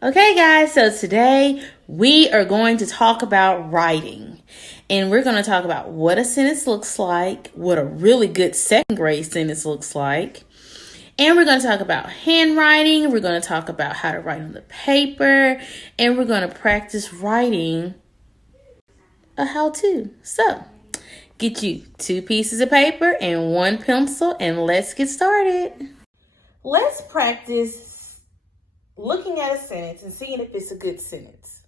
Okay, guys, so today we are going to talk about writing. And we're going to talk about what a sentence looks like, what a really good second grade sentence looks like. And we're going to talk about handwriting. We're going to talk about how to write on the paper. And we're going to practice writing a how-to. So, get you 2 pieces of paper and 1 pencil, and let's get started. Let's practice looking at a sentence and seeing if it's a good sentence.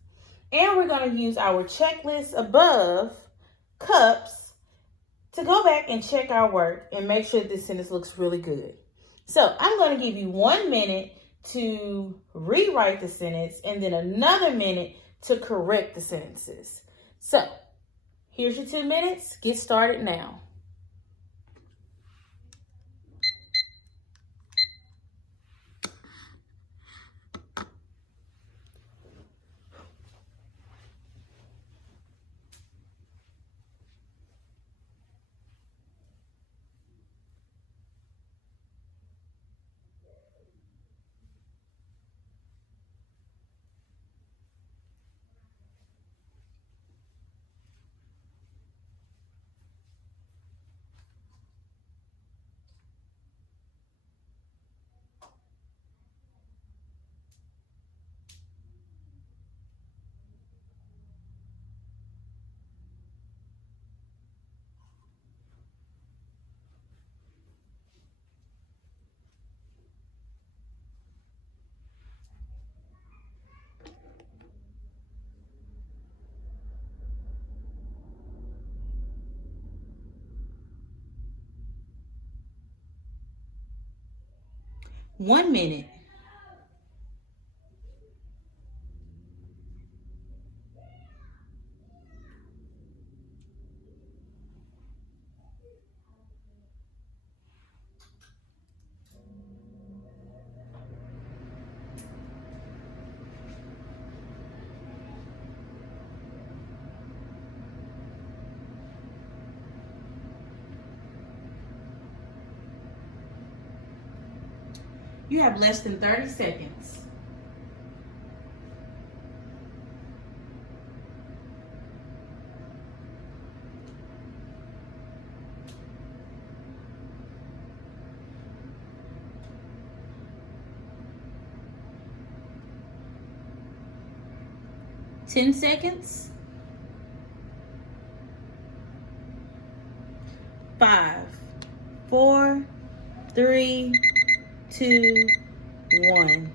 And we're going to use our checklist above, cups, to go back and check our work and make sure this sentence looks really good. So I'm going to give you 1 minute to rewrite the sentence and then another minute to correct the sentences. So here's your 2 minutes. Get started now. One minute. You have less than 30 seconds. Ten seconds. 5, 4, 3, 2, 1.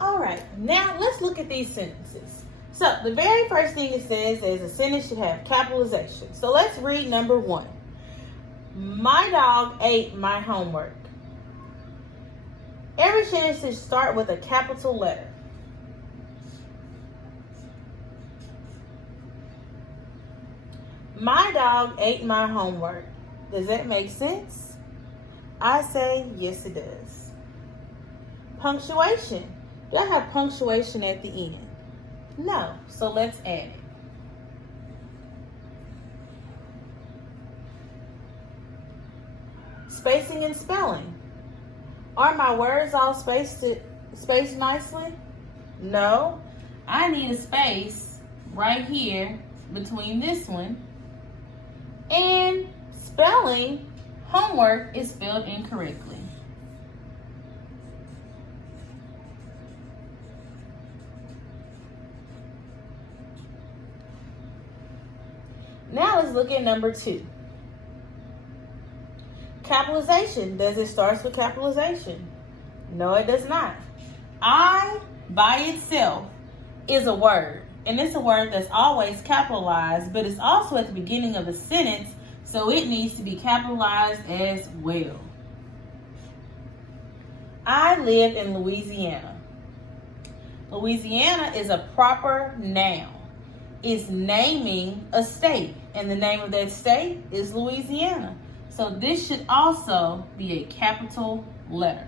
All right, now let's look at these sentences. So the very first thing it says is a sentence should have capitalization. So let's read number 1. My dog ate my homework. Every sentence should start with a capital letter. My dog ate my homework. Does that make sense? I say yes, it does. Punctuation. Do I have punctuation at the end? No, so let's add it. Spacing and spelling. Are my words all spaced nicely? No. I need a space right here between this one and spelling. Homework is spelled incorrectly. Now let's look at number 2. Capitalization. Does it start with capitalization? No, it does not. I, by itself, is a word. And it's a word that's always capitalized, but it's also at the beginning of a sentence, so it needs to be capitalized as well. I live in Louisiana. Louisiana is a proper noun. It's naming a state, and the name of that state is Louisiana. So this should also be a capital letter.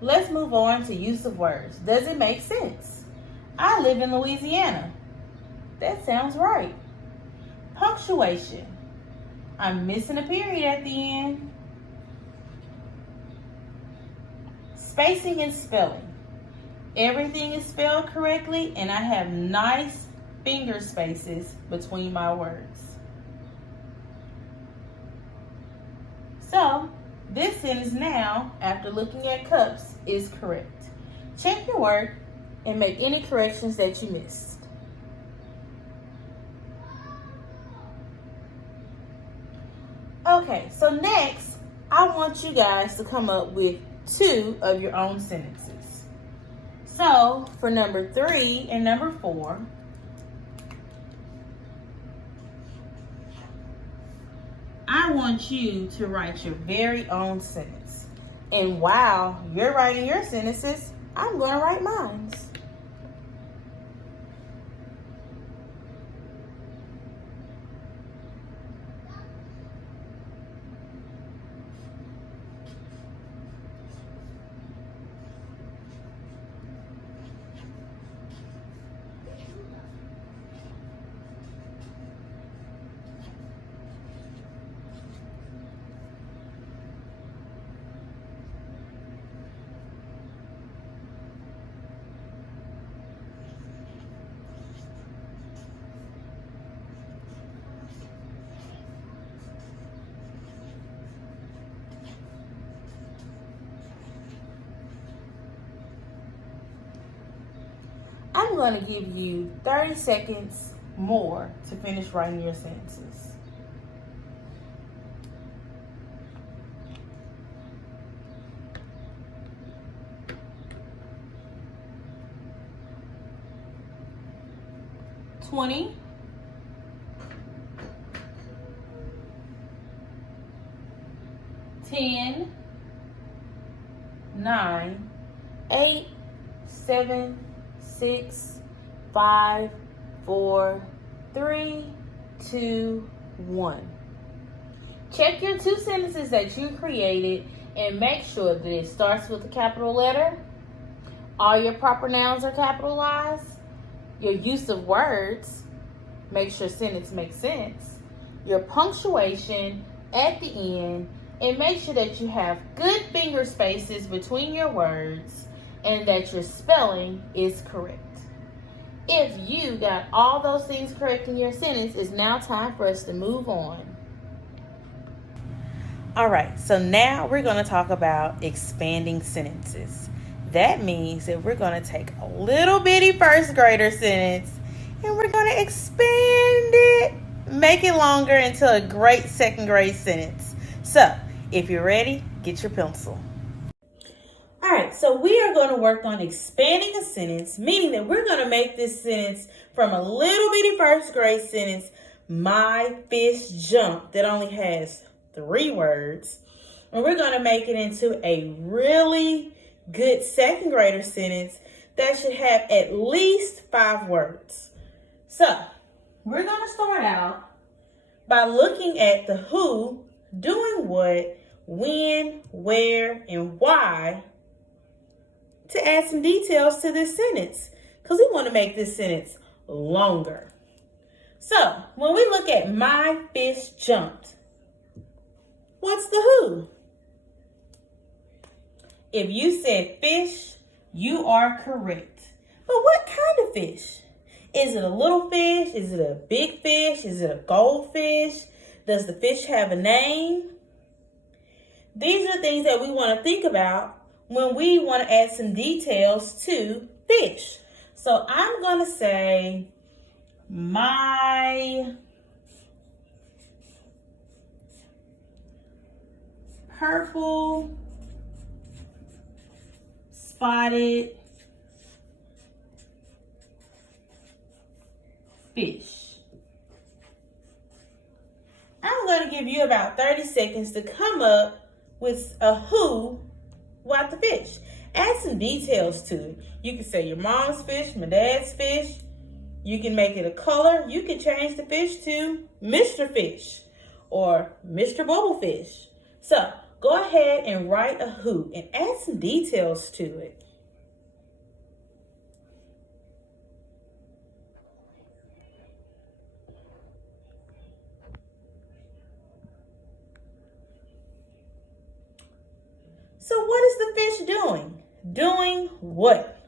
Let's move on to use of words. Does it make sense? I live in Louisiana. That sounds right. Punctuation. I'm missing a period at the end. spacing and spelling. Everything is spelled correctly, and I have nice finger spaces between my words. So, this sentence now, after looking at cups, is correct. Check your work and make any corrections that you missed. Okay, so next, I want you guys to come up with 2 of your own sentences. So, for number 3 and number 4, I want you to write your very own sentence. And while you're writing your sentences, I'm going to write mine. I'm going to give you 30 seconds more to finish writing your sentences. $20, 10, 9, 8, 7, 6, 5, 4, 3, 2, 1. Check your 2 sentences that you created and make sure that it starts with a capital letter. All your proper nouns are capitalized. Your use of words, make sure sentence makes sense. Your punctuation at the end, and make sure that you have good finger spaces between your words and that your spelling is correct. If you got all those things correct in your sentence, it's now time for us to move on. All right, so now we're going to talk about expanding sentences. That means that we're going to take a little bitty first grader sentence and we're going to expand it, make it longer into a great second grade sentence. So, if you're ready, get your pencil. All right, so we are going to work on expanding a sentence, meaning that we're going to make this sentence from a little bitty first grade sentence, my fish jumped, that only has 3 words, and we're going to make it into a really good second grader sentence that should have at least 5 words. So, we're going to start out by looking at the who, doing what, when, where, and why to add some details to this sentence because we want to make this sentence longer. So, when we look at my fish jumped, what's the who? If you said fish, you are correct. But what kind of fish? Is it a little fish? Is it a big fish? Is it a goldfish? Does the fish have a name? These are things that we want to think about when we want to add some details to fish. So I'm going to say my purple spotted fish. I'm going to give you about 30 seconds to come up with a who about the fish. Add some details to it. You can say your mom's fish, my dad's fish. You can make it a color. You can change the fish to Mr. Fish or Mr. Bubblefish. So go ahead and write a who and add some details to it. So what is the fish doing? Doing what?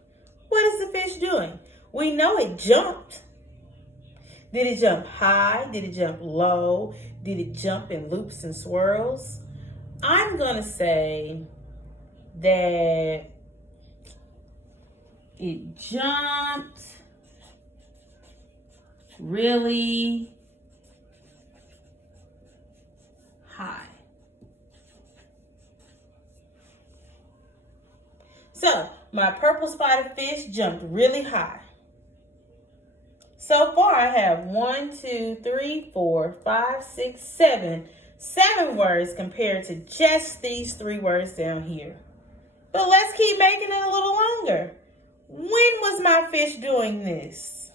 What is the fish doing? We know it jumped. Did it jump high? Did it jump low? Did it jump in loops and swirls? I'm going to say that it jumped really high. So, my purple spotted fish jumped really high. So far, I have 1, 2, 3, 4, 5, 6, 7. 7 words compared to just these 3 words down here. But let's keep making it a little longer. When was my fish doing this?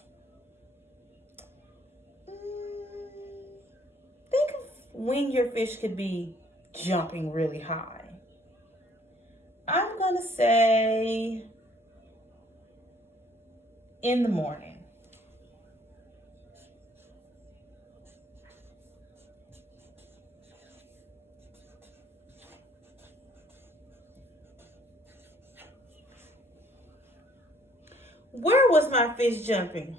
Think of when your fish could be jumping really high. I'm going to say in the morning. Where was my fish jumping?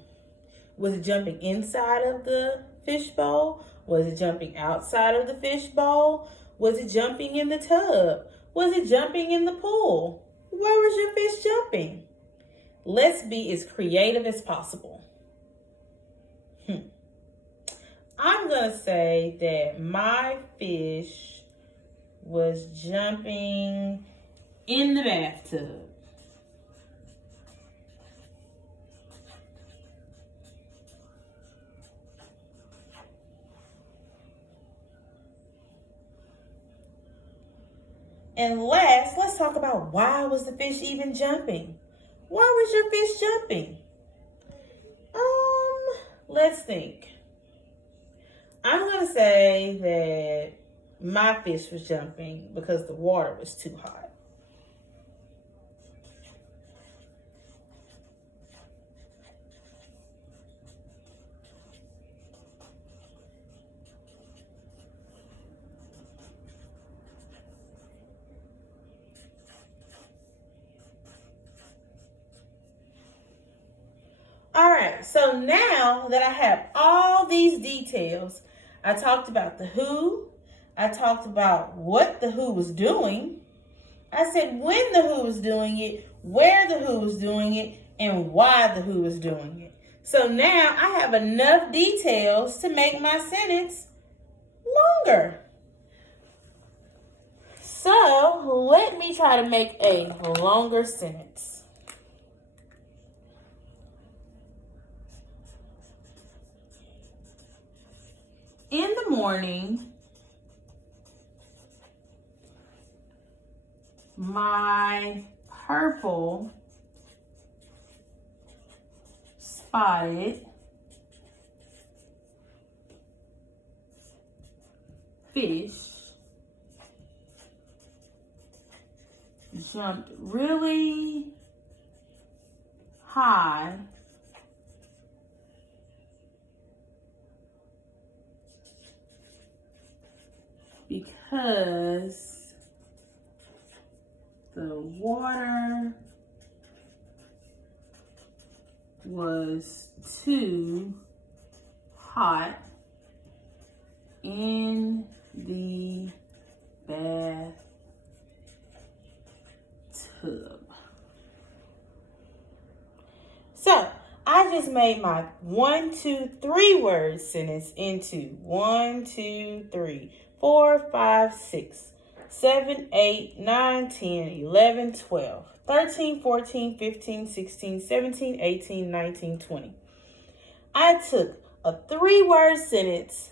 Was it jumping inside of the fish bowl? Was it jumping outside of the fish bowl? Was it jumping in the tub? Was it jumping in the pool? Where was your fish jumping? Let's be as creative as possible. I'm going to say that my fish was jumping in the bathtub. And last, let's talk about why was the fish even jumping? Why was your fish jumping? Let's think. I'm going to say that my fish was jumping because the water was too hot. All right, so now that I have all these details, I talked about the who, I talked about what the who was doing, I said when the who was doing it, where the who was doing it, and why the who was doing it. So now I have enough details to make my sentence longer. So let me try to make a longer sentence. In the morning, my purple spotted fish jumped really high because the water was too hot in the bathtub. So I just made my 1, 2, 3 word sentence into 1, 2, 3, 4, 5, 6, 7, 8, 9, 10, 11, 12, 13, 14, 15, 16, 17, 18, 19, 20. I took a 3-word sentence,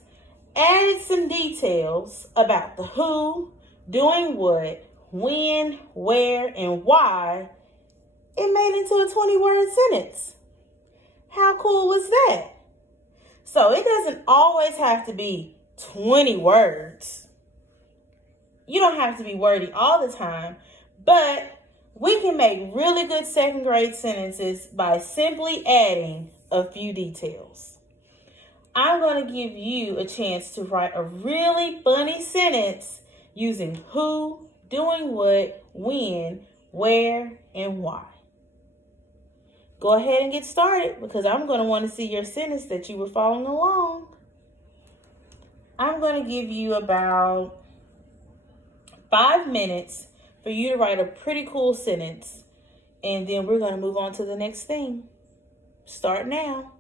added some details about the who, doing what, when, where, and why. It made into a 20-word sentence. How cool is that? So it doesn't always have to be 20 words. You don't have to be wordy all the time, but we can make really good 2nd grade sentences by simply adding a few details. I'm going to give you a chance to write a really funny sentence using who, doing what, when, where, and why. Go ahead and get started because I'm going to want to see your sentence that you were following along. I'm going to give you about 5 minutes for you to write a pretty cool sentence, and then we're going to move on to the next thing. Start now.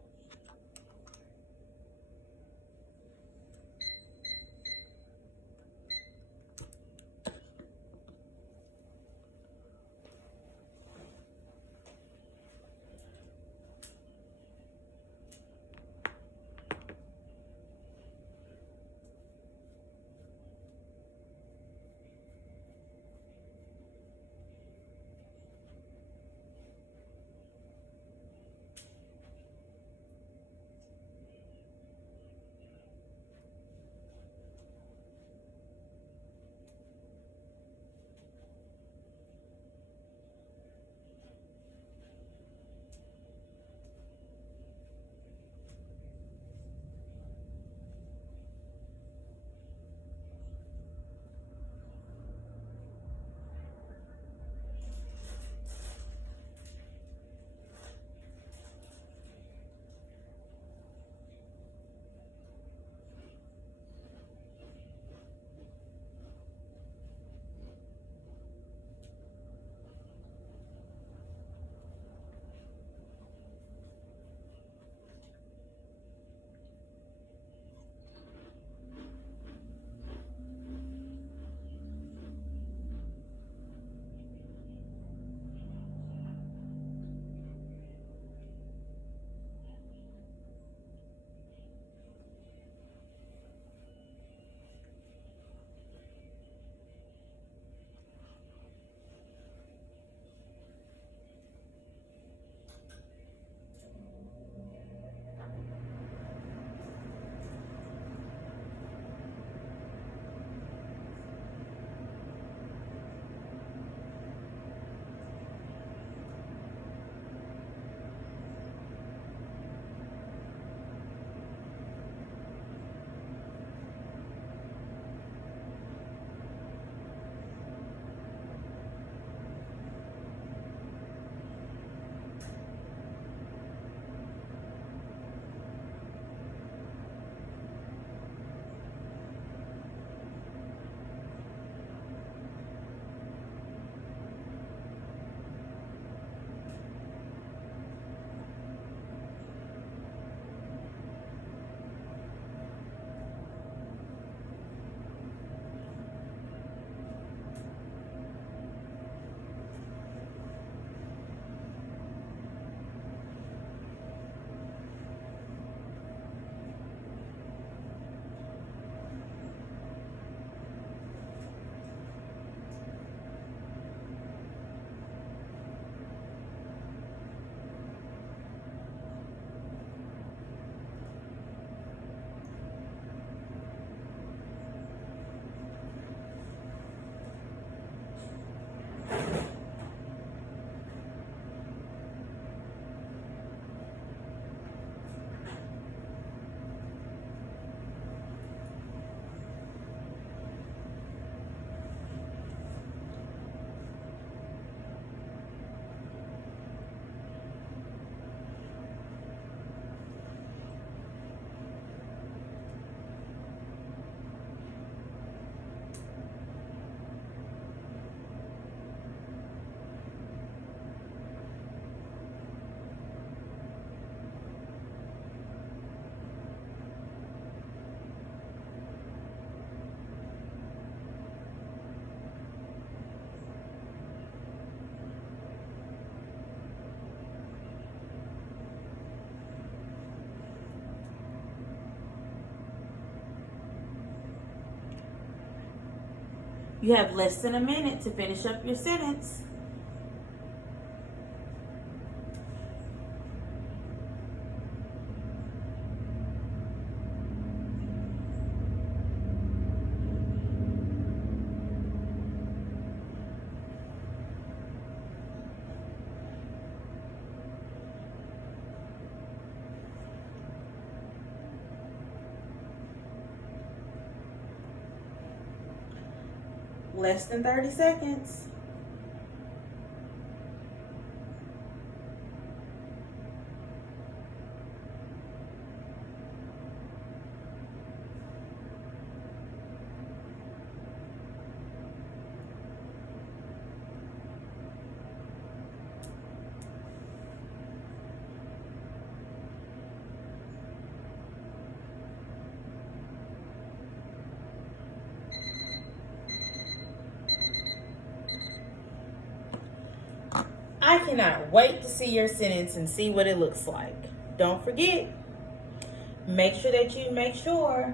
You have less than a minute to finish up your sentence. Less than 30 seconds. I cannot wait to see your sentence and see what it looks like. Don't forget, make sure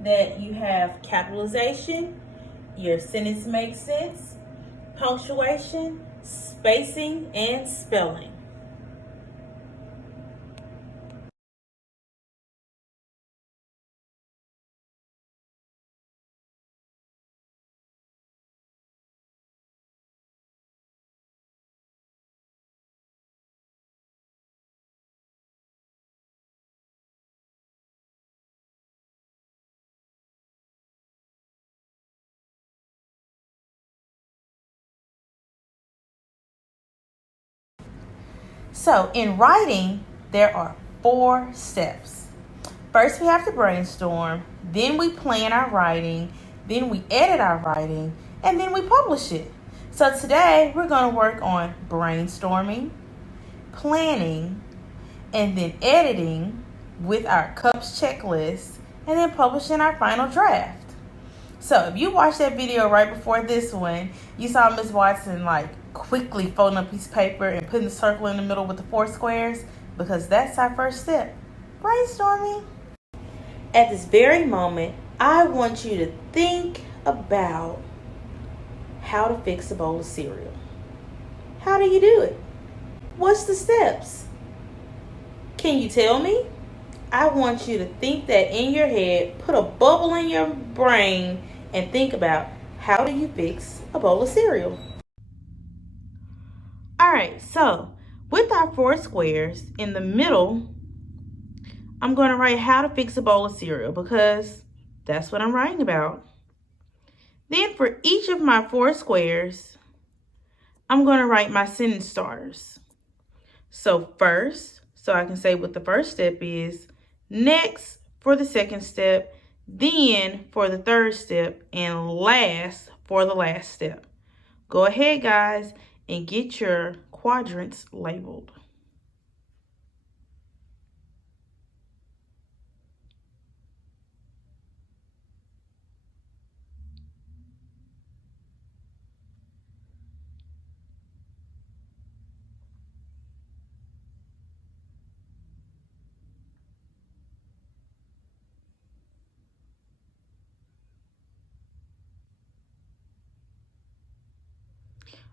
that you have capitalization, your sentence makes sense, punctuation, spacing, and spelling. So in writing, there are 4 steps. First, we have to brainstorm, then we plan our writing, then we edit our writing, and then we publish it. So today, we're going to work on brainstorming, planning, and then editing with our CUPS checklist, and then publishing our final draft. So if you watched that video right before this one, you saw Ms. Watson quickly folding a piece of paper and putting the circle in the middle with the 4 squares, because that's our first step, brainstorming. At this very moment, I want you to think about how to fix a bowl of cereal. How do you do it? What's the steps? Can you tell me? I want you to think that in your head, put a bubble in your brain, and think about how do you fix a bowl of cereal. Alright, so with our 4 squares, in the middle, I'm going to write how to fix a bowl of cereal because that's what I'm writing about. Then for each of my 4 squares, I'm going to write my sentence starters. So first, so I can say what the first step is, next for the second step, then for the third step, and last for the last step. Go ahead, guys, and get your quadrants labeled.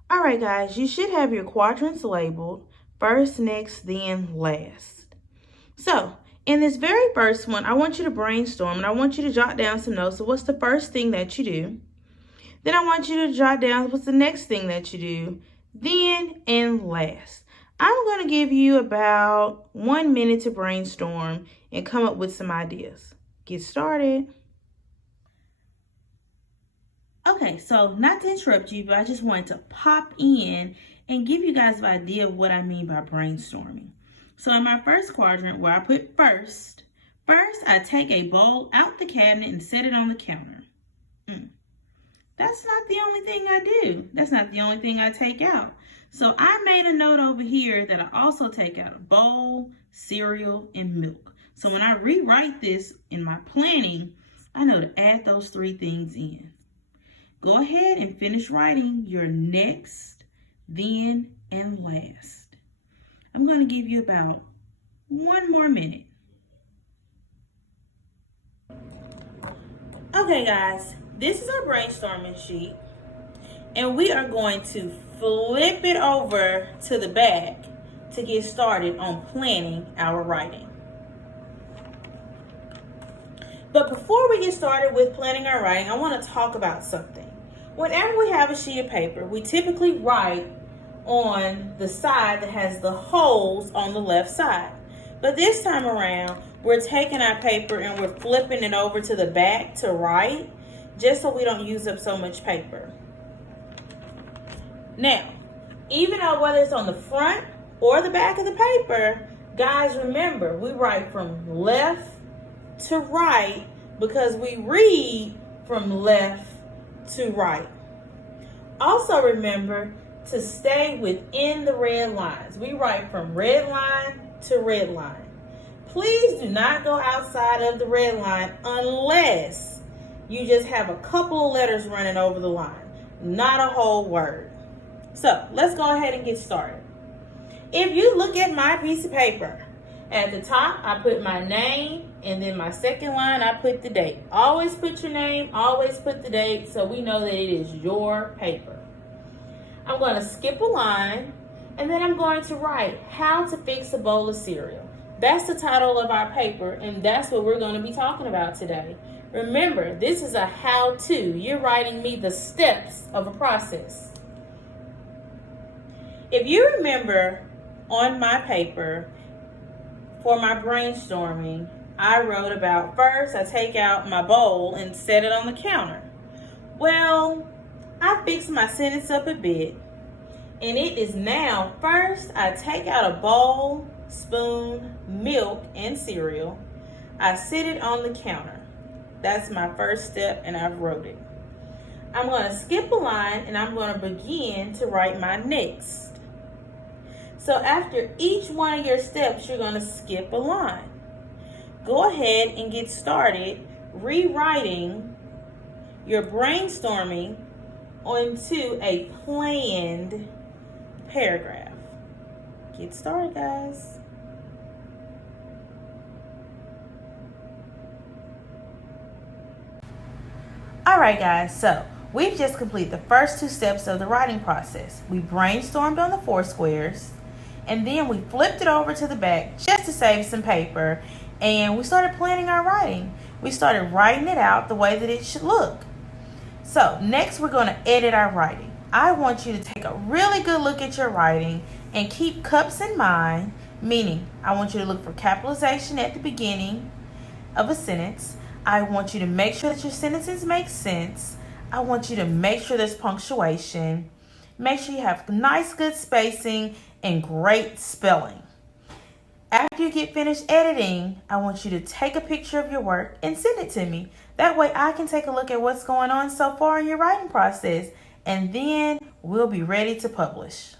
All right, guys, you should have your quadrants labeled first, next, then last. So in this very first one, I want you to brainstorm and I want you to jot down some notes. So what's the first thing that you do? Then I want you to jot down what's the next thing that you do, then and last. I'm going to give you about 1 minute to brainstorm and come up with some ideas. Get started. Okay, so not to interrupt you, but I just wanted to pop in and give you guys an idea of what I mean by brainstorming. So in my first quadrant where I put first I take a bowl out the cabinet and set it on the counter. That's not the only thing I do. That's not the only thing I take out. So I made a note over here that I also take out a bowl, cereal, and milk. So when I rewrite this in my planning, I know to add those 3 things in. Go ahead and finish writing your next, then, and last. I'm going to give you about 1 more minute. Okay, guys, this is our brainstorming sheet, and we are going to flip it over to the back to get started on planning our writing. But before we get started with planning our writing, I want to talk about something. Whenever we have a sheet of paper, we typically write on the side that has the holes on the left side. But this time around, we're taking our paper and we're flipping it over to the back to write, just so we don't use up so much paper. Now, even though whether it's on the front or the back of the paper, guys, remember, we write from left to right because we read from left to right. Also remember to stay within the red lines. We write from red line to red line. Please do not go outside of the red line unless you just have a couple of letters running over the line, not a whole word. So let's go ahead and get started. If you look at my piece of paper, at the top I put my name, and then my second line I put the date. Always put your name, always put the date, so we know that it is your paper. I'm going to skip a line, and then I'm going to write how to fix a bowl of cereal. That's the title of our paper, and that's what we're going to be talking about today. Remember, this is a how-to. You're writing me the steps of a process. If you remember, on my paper for my brainstorming, I wrote about first I take out my bowl and set it on the counter. Well, I fixed my sentence up a bit, and it is now first I take out a bowl, spoon, milk, and cereal. I sit it on the counter. That's my first step, and I've wrote it. I'm going to skip a line, and I'm going to begin to write my next. So after each one of your steps, you're going to skip a line. Go ahead and get started rewriting your brainstorming onto a planned paragraph. Get started, guys. All right, guys, so we've just completed the first two steps of the writing process. We brainstormed on the 4 squares, and then we flipped it over to the back just to save some paper, and we started planning our writing. We started writing it out the way that it should look. So next we're going to edit our writing. I want you to take a really good look at your writing and keep cups in mind, meaning I want you to look for capitalization at the beginning of a sentence. I want you to make sure that your sentences make sense. I want you to make sure there's punctuation. Make sure you have nice, good spacing and great spelling. After you get finished editing, I want you to take a picture of your work and send it to me. That way I can take a look at what's going on so far in your writing process, and then we'll be ready to publish.